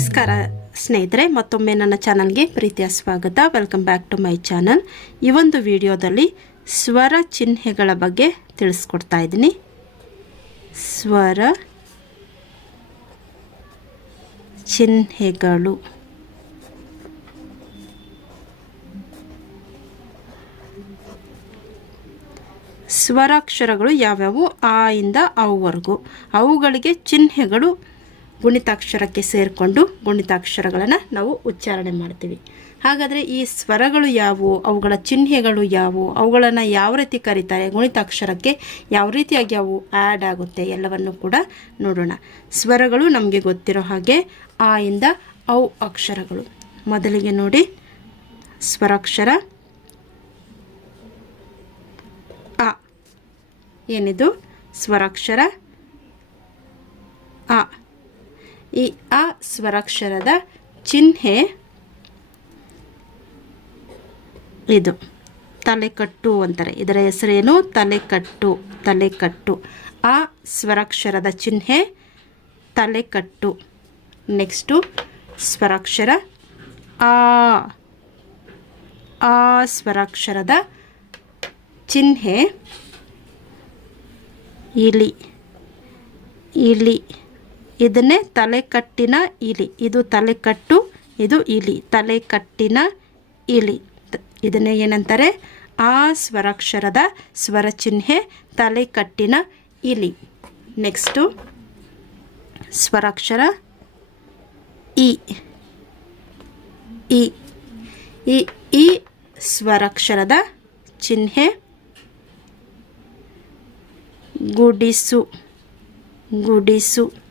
ನಮಸ್ಕಾರ ಸ್ನೇಹಿತರೆ, ಮತ್ತೊಮ್ಮೆ ನನ್ನ ಚಾನಲ್ಗೆ ಪ್ರೀತಿಯ ಸ್ವಾಗತ. Welcome back to my channel ಈ ಒಂದು ವಿಡಿಯೋದಲ್ಲಿ ಸ್ವರ ಚಿಹ್ನೆಗಳ ಬಗ್ಗೆ ತಿಳಿಸ್ಕೊಡ್ತಾ ಇದ್ದೀನಿ. ಸ್ವರ ಚಿಹ್ನೆಗಳು. ಸ್ವರಾಕ್ಷರಗಳು ಯಾವ್ಯಾವು? ಆ ಇಂದ ಅವುವರೆಗೂ ಅವುಗಳಿಗೆ ಚಿಹ್ನೆಗಳು ಗುಣಿತಾಕ್ಷರಕ್ಕೆ ಸೇರಿಕೊಂಡು ಗುಣಿತಾಕ್ಷರಗಳನ್ನು ನಾವು ಉಚ್ಚಾರಣೆ ಮಾಡ್ತೀವಿ. ಹಾಗಾದರೆ ಈ ಸ್ವರಗಳು ಯಾವುವು ಅವುಗಳ ಚಿಹ್ನೆಗಳು ಯಾವುವು ಅವುಗಳನ್ನು ಯಾವ ರೀತಿ ಕರೀತಾರೆ, ಗುಣಿತಾಕ್ಷರಕ್ಕೆ ಯಾವ ರೀತಿಯಾಗಿ ಅವು ಆ್ಯಡ್ ಆಗುತ್ತೆ ಎಲ್ಲವನ್ನು ಕೂಡ ನೋಡೋಣ. ಸ್ವರಗಳು ನಮಗೆ ಗೊತ್ತಿರೋ ಹಾಗೆ ಆ ಇಂದ ಅವು ಅಕ್ಷರಗಳು. ಮೊದಲಿಗೆ ನೋಡಿ, ಸ್ವರಾಕ್ಷರ ಆ ಏನಿದು? ಸ್ವರಾಕ್ಷರ ಆ ಈ ಆ ಸ್ವರಾಕ್ಷರದ ಚಿಹ್ನೆ ಇದು. ತಲೆಕಟ್ಟು ಅಂತಾರೆ. ಇದರ ಹೆಸರೇನು? ತಲೆಕಟ್ಟು ತಲೆಕಟ್ಟು. ಆ ಸ್ವರಾಕ್ಷರದ ಚಿಹ್ನೆ, ತಲೆಕಟ್ಟು. ನೆಕ್ಸ್ಟು ಸ್ವರಾಕ್ಷರ ಆ. ಆ ಸ್ವರಾಕ್ಷರದ ಚಿಹ್ನೆ, ಇಲಿ. ಇಲಿ. ಇದನ್ನೇ ತಲೆಕಟ್ಟಿನ ಇಲಿ. ಇದು ತಲೆಕಟ್ಟು, ಇದು ಇಲಿ. ತಲೆಕಟ್ಟಿನ ಇಲಿ. ಇದನ್ನೇ ಏನಂತಾರೆ? ಆ ಸ್ವರಾಕ್ಷರದ ಸ್ವರ ಚಿಹ್ನೆ ತಲೆಕಟ್ಟಿನ ಇಲಿ. ನೆಕ್ಸ್ಟು ಸ್ವರಾಕ್ಷರ ಇ. ಇ. ಈ ಸ್ವರಾಕ್ಷರದ ಚಿಹ್ನೆ ಗುಡಿಸು. ಗುಡಿಸು.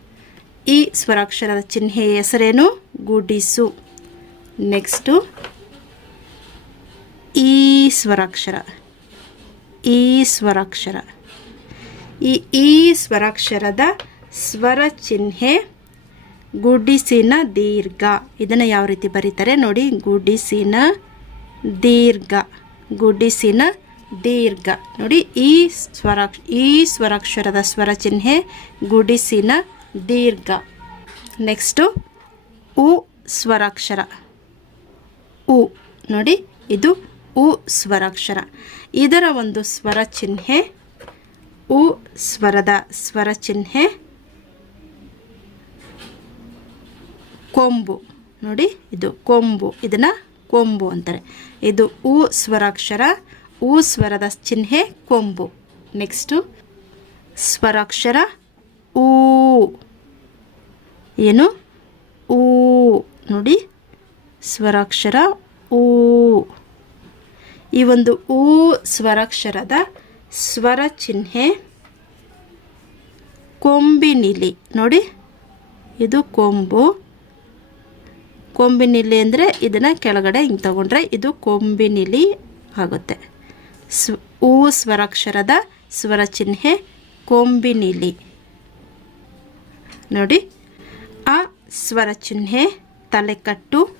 ಈ ಸ್ವರಾಕ್ಷರದ ಚಿಹ್ನೆಯ ಹೆಸರೇನು? ಗುಡಿಸು. ನೆಕ್ಸ್ಟು ಈ ಸ್ವರಾಕ್ಷರ. ಈ ಸ್ವರಾಕ್ಷರ. ಈ ಈ ಸ್ವರಾಕ್ಷರದ ಸ್ವರ ಚಿಹ್ನೆ ಗುಡಿಸಿನ ದೀರ್ಘ. ಇದನ್ನು ಯಾವ ರೀತಿ ಬರೀತಾರೆ ನೋಡಿ. ಗುಡಿಸಿನ ದೀರ್ಘ. ಗುಡಿಸಿನ ದೀರ್ಘ. ನೋಡಿ, ಈ ಸ್ವರಾಕ್ಷ, ಈ ಸ್ವರಾಕ್ಷರದ ಸ್ವರ ಚಿಹ್ನೆ ಗುಡಿಸಿನ ದೀರ್ಘ. ನೆಕ್ಸ್ಟು ಉ ಸ್ವರಾಕ್ಷರ. ಉ, ನೋಡಿ, ಇದು ಉ ಸ್ವರಾಕ್ಷರ. ಇದರ ಒಂದು ಸ್ವರ ಚಿಹ್ನೆ, ಉ ಸ್ವರದ ಸ್ವರ ಚಿಹ್ನೆ, ಕೊಂಬು. ನೋಡಿ, ಇದು ಕೊಂಬು, ಇದನ್ನು ಕೊಂಬು ಅಂತಾರೆ. ಇದು ಉ ಸ್ವರಾಕ್ಷರ, ಉ ಸ್ವರದ ಚಿಹ್ನೆ, ಕೊಂಬು. ನೆಕ್ಸ್ಟು ಸ್ವರಾಕ್ಷರ ಊ. ಏನು? ಊ. ನೋಡಿ. ಸ್ವರಾಕ್ಷರ ಊ. ಈ ಒಂದು ಊ ಸ್ವರಾಕ್ಷರದ ಸ್ವರ ಚಿಹ್ನೆ ಕೊಂಬಿನಿಲಿ ನೋಡಿ. ಇದು ಕೊಂಬು. ಕೊಂಬಿನಿಲಿ ಅಂದರೆ ಇದನ್ನು ಕೆಳಗಡೆ ಹಿಂಗೆ ತಗೊಂಡ್ರೆ ಇದು ಕೊಂಬಿನಿಲಿ ಆಗುತ್ತೆ. ಸ್ವ ಊ ಸ್ವರಾಕ್ಷರದ ಸ್ವರ ಚಿಹ್ನೆ ಕೊಂಬಿನಿಲಿ ನೋಡಿ. ಆ ಸ್ವರ ಚಿಹ್ನೆ, ತಲೆಕಟ್ಟು.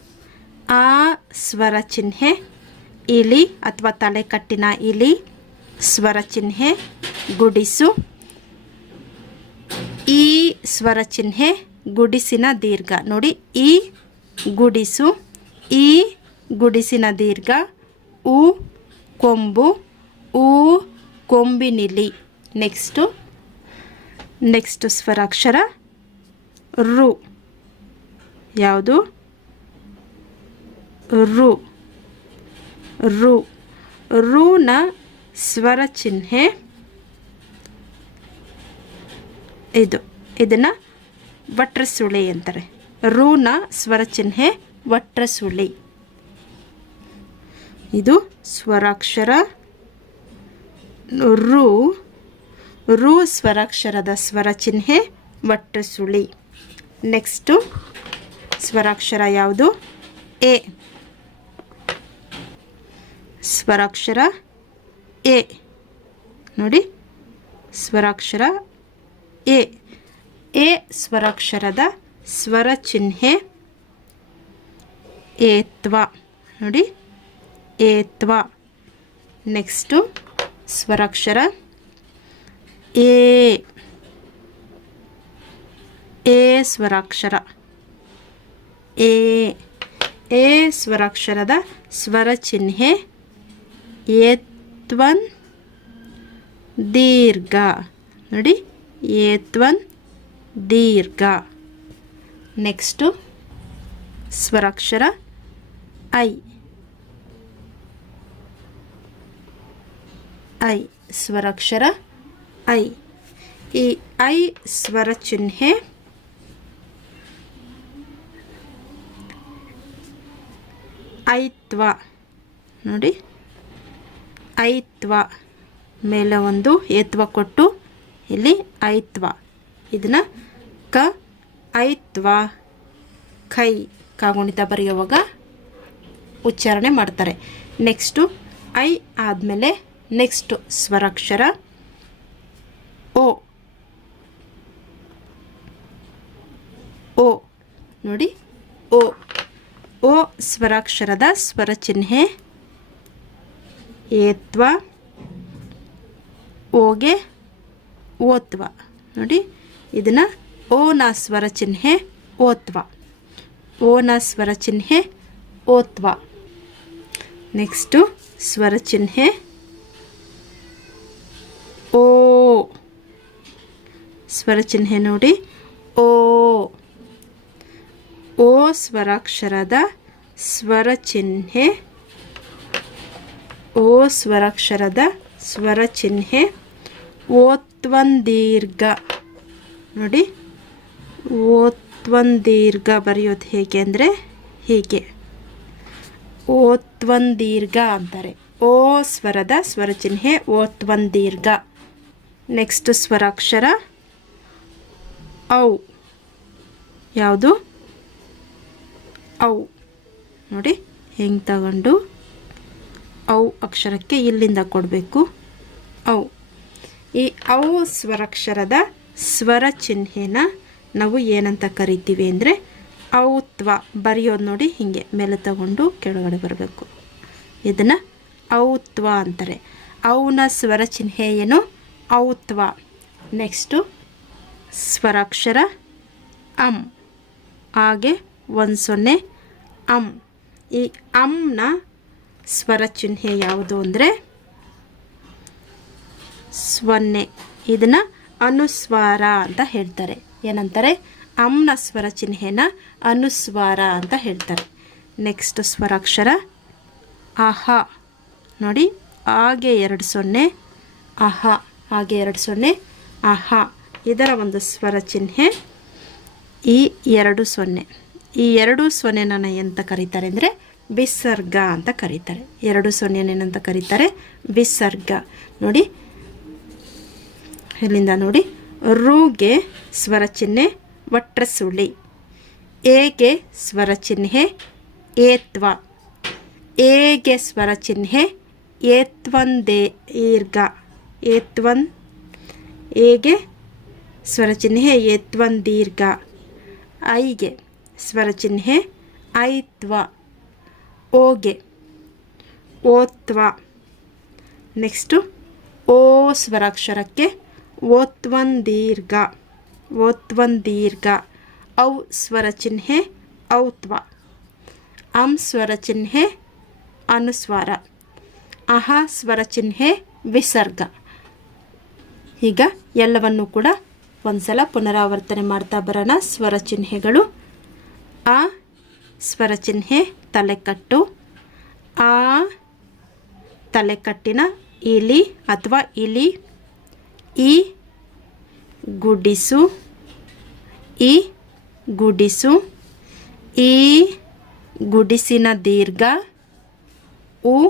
ಆ ಸ್ವರ ಚಿಹ್ನೆ, ಇಲಿ ಅಥವಾ ತಲೆಕಟ್ಟಿನ ಇಲಿ. ಸ್ವರ ಚಿಹ್ನೆ, ಗುಡಿಸು. ಈ ಸ್ವರ ಚಿಹ್ನೆ, ಗುಡಿಸಿನ ದೀರ್ಘ. ನೋಡಿ, ಈ ಗುಡಿಸು, ಈ ಗುಡಿಸಿನ ದೀರ್ಘ. ಉ, ಕೊಂಬು. ಉ, ಕೊಂಬಿನಿಲಿ. ನೆಕ್ಸ್ಟು, ನೆಕ್ಸ್ಟ್ ಸ್ವರಾಕ್ಷರ. ರು. ಯಾವುದು? ರು. ರು. ರುನ ಸ್ವರ ಚಿಹ್ನೆ. ಇದು, ಇದನ್ನು ವಟ್ರಸುಳಿ ಅಂತಾರೆ. ರೂನ ಸ್ವರ ಚಿಹ್ನೆ, ವಟ್ರಸುಳಿ. ಇದು ಸ್ವರಾಕ್ಷರ. ರು. ರು ಸ್ವರಾಕ್ಷರದ ಸ್ವರ ಚಿಹ್ನೆ, ವಟ್ರಸುಳಿ. ನೆಕ್ಸ್ಟು ಸ್ವರಾಕ್ಷರ ಯಾವುದು? ಎ. ಸ್ವರಾಕ್ಷರ ಎ. ನೋಡಿ. ಸ್ವರಾಕ್ಷರ ಎ. ಎ ಸ್ವರಾಕ್ಷರದ ಸ್ವರ ಚಿಹ್ನೆ ಏತ್ವ. ನೋಡಿ. ಏತ್ವ. ನೆಕ್ಸ್ಟು ಸ್ವರಾಕ್ಷರ ಎ. ಎ ಸ್ವರಾಕ್ಷರ. ಎ ಎ ಸ್ವರಾಕ್ಷರದ ಸ್ವರ ಚಿಹ್ನೆ. ಏತ್ವನ್ ದೀರ್ಘ. ನೋಡಿ, ಏತ್ವನ್ ದೀರ್ಘ. ನೆಕ್ಸ್ಟು ಸ್ವರಾಕ್ಷರ ಐ. ಐ ಸ್ವರಾಕ್ಷರ ಐ. ಈ ಐ ಸ್ವರ ಚಿಹ್ನೆ ಐತ್ವ. ನೋಡಿ. ಐತ್ವ ಮೇಲೆ ಒಂದು ಏತ್ವ ಕೊಟ್ಟು ಇಲ್ಲಿ ಐತ್ವ. ಇದನ್ನು ಕ, ಐತ್ವ. ಕೈ ಕಾಗುಣಿತ ಬರೆಯುವಾಗ ಉಚ್ಚಾರಣೆ ಮಾಡ್ತಾರೆ. ನೆಕ್ಸ್ಟು ಐ ಆದಮೇಲೆ ನೆಕ್ಸ್ಟು ಸ್ವರಾಕ್ಷರ ಓ. ಓ. ನೋಡಿ. ಓ. ಓ ಸ್ವರಾಕ್ಷರದ ಸ್ವರ ಚಿಹ್ನೆ. ಏತ್ವ, ಓಗೆ, ಓತ್ವ. ನೋಡಿ, ಇದನ್ನು ಓನ ಸ್ವರ ಚಿಹ್ನೆ, ಓತ್ವ. ಓನ ಸ್ವರ ಚಿಹ್ನೆ, ಓತ್ವ. ನೆಕ್ಸ್ಟು ಸ್ವರ ಚಿಹ್ನೆ, ಓ. ಸ್ವರ ಚಿಹ್ನೆ ನೋಡಿ, ಓ. ಓ ಸ್ವರಾಕ್ಷರದ ಸ್ವರ ಚಿಹ್ನೆ ಓ ಸ್ವರಾಕ್ಷರದ ಸ್ವರ ಚಿಹ್ನೆ ಓತ್ವಂದೀರ್ಘ. ನೋಡಿ, ಓತ್ವಂದೀರ್ಘ ಬರೆಯೋದು ಹೇಗೆ ಅಂದರೆ ಹೀಗೆ. ಓತ್ವಂದೀರ್ಘ ಅಂತಾರೆ ಓ ಸ್ವರದ ಸ್ವರ ಚಿಹ್ನೆ ಓತ್ವಂದೀರ್ಘ. ನೆಕ್ಸ್ಟ್ ಸ್ವರಾಕ್ಷರ, ಔ. ಯಾವುದು? ಔ. ನೋಡಿ, ಹೆಂಗೆ ತಗೊಂಡು? ಔ ಅಕ್ಷರಕ್ಕೆ ಇಲ್ಲಿಂದ ಕೊಡಬೇಕು. ಔ. ಈ ಔ ಸ್ವರಾಕ್ಷರದ ಸ್ವರ ಚಿಹ್ನೆನ ನಾವು ಏನಂತ ಕರಿತೀವಿ ಅಂದರೆ ಔತ್ವ ಬರೆಯೋದು ನೋಡಿ ಹೀಗೆ ಮೇಲೆ ತಗೊಂಡು ಕೆಳಗಡೆ ಬರಬೇಕು. ಇದನ್ನು ಔತ್ವ ಅಂತಾರೆ. ಔನ ಸ್ವರ ಚಿಹ್ನೆ ಏನು? ಔತ್ವ ನೆಕ್ಸ್ಟು ಸ್ವರಾಕ್ಷರ ಅಂ. ಹಾಗೆ ಒಂದು ಸೊನ್ನೆ ಅಂ. ಈ ಅಂನ ಸ್ವರ ಚಿಹ್ನೆ ಯಾವುದು ಅಂದರೆ ಸ್ವನ್ನೆ. ಇದನ್ನು ಅನುಸ್ವಾರ ಅಂತ ಹೇಳ್ತಾರೆ. ಏನಂತಾರೆ? ಅಮ್ನ ಸ್ವರ ಚಿಹ್ನೆನ ಅನುಸ್ವಾರ ಅಂತ ಹೇಳ್ತಾರೆ. ನೆಕ್ಸ್ಟ್ ಸ್ವರಾಕ್ಷರ. ಅಹ. ನೋಡಿ, ಹಾಗೆ ಎರಡು ಸೊನ್ನೆ. ಅಹ. ಹಾಗೆ ಎರಡು ಸೊನ್ನೆ. ಅಹ. ಇದರ ಒಂದು ಸ್ವರ ಚಿಹ್ನೆ ಈ ಎರಡು ಸೊನ್ನೆ. ಈ ಎರಡು ಸೊನ್ನೆನ ಎಂತ ಕರೀತಾರೆ ಅಂದರೆ ವಿಸರ್ಗ ಅಂತ ಕರೀತಾರೆ. ಎರಡು ಸೊನ್ನೆನೇನಂತ ಕರೀತಾರೆ? ವಿಸರ್ಗ. ನೋಡಿ. ಇಲ್ಲಿಂದ ನೋಡಿ. ರುಗೆ ಸ್ವರ ಚಿಹ್ನೆ ವಟ್ರಸುಳಿ ಎಗೆ ಸ್ವರ ಚಿಹ್ನೆ, ಏತ್ವ. ಏಗೆ ಸ್ವರ ಚಿಹ್ನೆ, ಏತ್ವಂದೇ ಈರ್ಘ ಏತ್ವನ್, ಏಗೆ ಸ್ವರ ಚಿಹ್ನೆ ಏತ್ವನ್ ದೀರ್ಘ ಐಗೆ. ಸ್ವರ ಚಿಹ್ನೆ ಐತ್ವ. ಓಗೆ. ಓತ್ವ. ನೆಕ್ಸ್ಟು, ಓ ಸ್ವರಾಕ್ಷರಕ್ಕೆ ಓತ್ವನ್ ದೀರ್ಘ ಓತ್ವನ್ ದೀರ್ಘ ಔ ಸ್ವರ ಚಿಹ್ನೆ ಔತ್ವ. ಅಂ ಸ್ವರ ಚಿಹ್ನೆ ಅನುಸ್ವಾರ. ಅಹ ಸ್ವರ ಚಿಹ್ನೆ ವಿಸರ್ಗ. ಈಗ ಎಲ್ಲವನ್ನು ಕೂಡ ಒಂದ್ಸಲ ಪುನರಾವರ್ತನೆ ಮಾಡ್ತಾ ಬರೋಣ ಸ್ವರ ಚಿಹ್ನೆಗಳು ಆ, ಸ್ವರ ಚಿಹ್ನೆ, ತಲೆಕಟ್ಟು, ಆ, ತಲೆಕಟ್ಟಿನ ಇಲಿ ಅಥವಾ ಇಲಿ, ಈ, ಗುಡಿಸು ಈ ಗುಡಿಸು, ಈ, ಗುಡಿಸಿನ ದೀರ್ಘ, ಉ,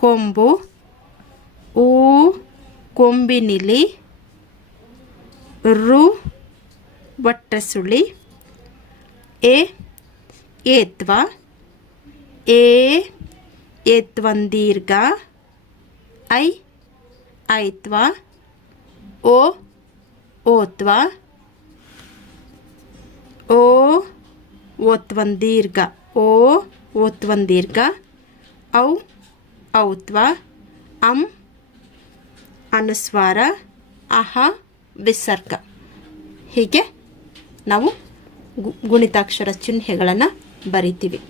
ಕೊಂಬು ಊ ಕೊಂಬಿನಿಲಿ, ರು ಎ, ಏತ್ವ, ಎ, ಏತ್ವಂದೀರ್ಘ, ಐ, ಐತ್ವ, ಓ, ಓತ್ವ, ಓ, ಓತ್ವಂದೀರ್ಘ ಓ, ಓತ್ವಂದೀರ್ಘ, ಔ, ಔತ್ವ, ಅಂ, ಅನುಸ್ವಾರ, ಅಹ, ವಿಸರ್ಗ. ಹೀಗೆ ನಾವು ಗುಣಿತಾಕ್ಷರ ಚಿಹ್ನೆಗಳನ್ನು ಬರಿತೀವಿ.